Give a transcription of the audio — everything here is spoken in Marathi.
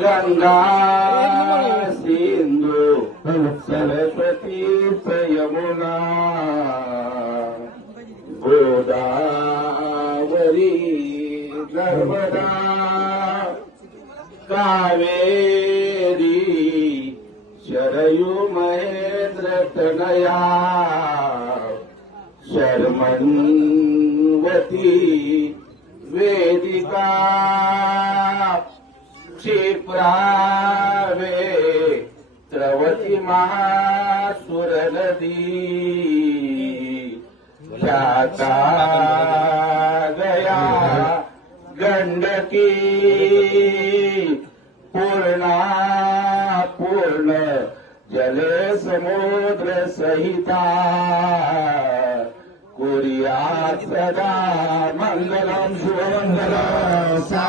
गंगा सिंधू सरस्वती यमुना गोदावरी नर्मदा। कावेरी शरयू महेंद्र तनया शर्मन्वती वेदिका क्षिप्रावे त्रवती महासुर नदी ख्याता गया गंडकी पूर्णा पूर्ण जल समुद्र सहिता कुरिया सदा मंगलम शुभमंगलम सा